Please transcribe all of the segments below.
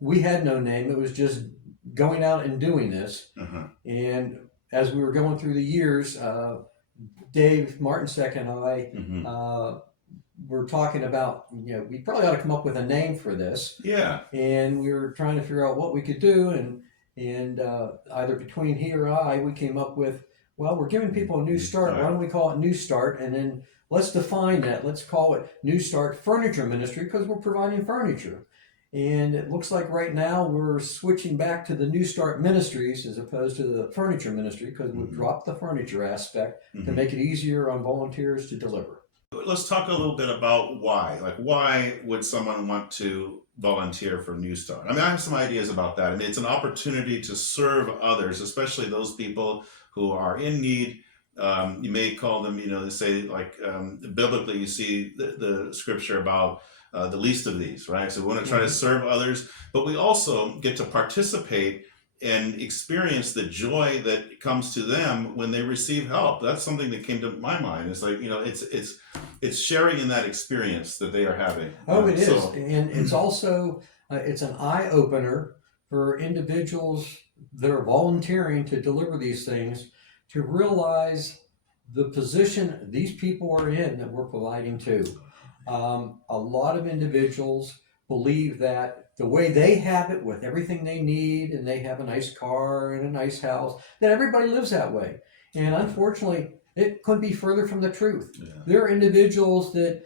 we had no name. It was just going out and doing this. Uh-huh. And as we were going through the years, Dave Martinsek and I Hmm. were talking about, we probably ought to come up with a name for this. Yeah. And we were trying to figure out what we could do. And either between he or I, we came up with, well, we're giving people a new New start. Why start. don't we call it New Start? And then let's define that. Let's call it New Start Furniture Ministry because we're providing furniture. And it looks like right now we're switching back to the New Start Ministries as opposed to the furniture ministry because we've Hmm. dropped the furniture aspect to Hmm. make it easier on volunteers to deliver. Let's talk a little bit about why. Like, why would someone want to volunteer for New Start? I mean, I have some ideas about that. I mean, it's an opportunity to serve others, especially those people who are in need. You may call them, they say, like, biblically, you see the scripture about the least of these, right? So we want to try to Mm-hmm. serve others, but we also get to participate and experience the joy that comes to them when they receive help. That's something that came to my mind. It's like, it's sharing in that experience that they are having. Oh, it is, So, and it's also it's an eye opener for individuals that are volunteering to deliver these things to realize the position these people are in that we're providing to. A lot of individuals believe that the way they have it with everything they need, and they have a nice car and a nice house, that everybody lives that way. And unfortunately, it couldn't be further from the truth. yeah. There are individuals that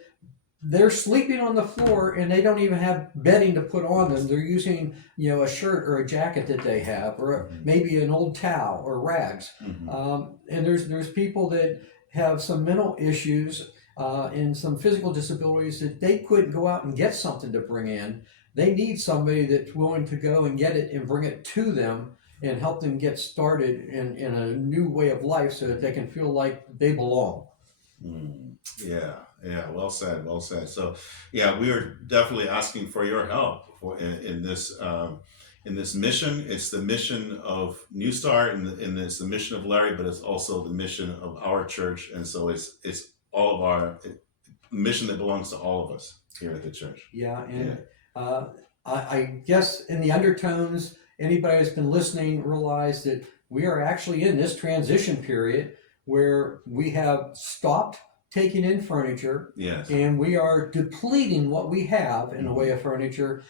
they're sleeping on the floor and they don't even have bedding to put on them. They're using, a shirt or a jacket that they have, or Mhm. maybe an old towel or rags. Mhm. And there's people that have some mental issues and some physical disabilities that they couldn't go out and get something to bring in. They need somebody that's willing to go and get it and bring it to them and help them get started in a new way of life so that they can feel like they belong. Mm. Yeah, yeah, well said, well said. So, yeah, we are definitely asking for your help in this mission. It's the mission of New Start, and it's the mission of Larry, but it's also the mission of our church, and so it's all of our mission that belongs to all of us here at the church. Yeah, Yeah. and uh, I guess in the undertones, anybody that's been listening realize that we are actually in this transition period where we have stopped taking in furniture Yes. and we are depleting what we have in the way Mhm. of furniture.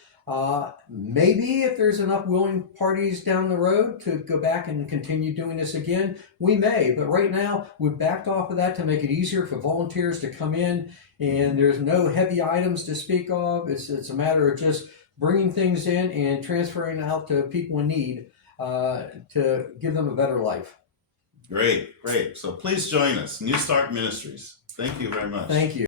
Maybe if there's enough willing parties down the road to go back and continue doing this again, we may. But right now, we've backed off of that to make it easier for volunteers to come in, and there's no heavy items to speak of. It's a matter of just bringing things in and transferring out to people in need to give them a better life. Great, great. So please join us, New Start Ministries. Thank you very much. Thank you.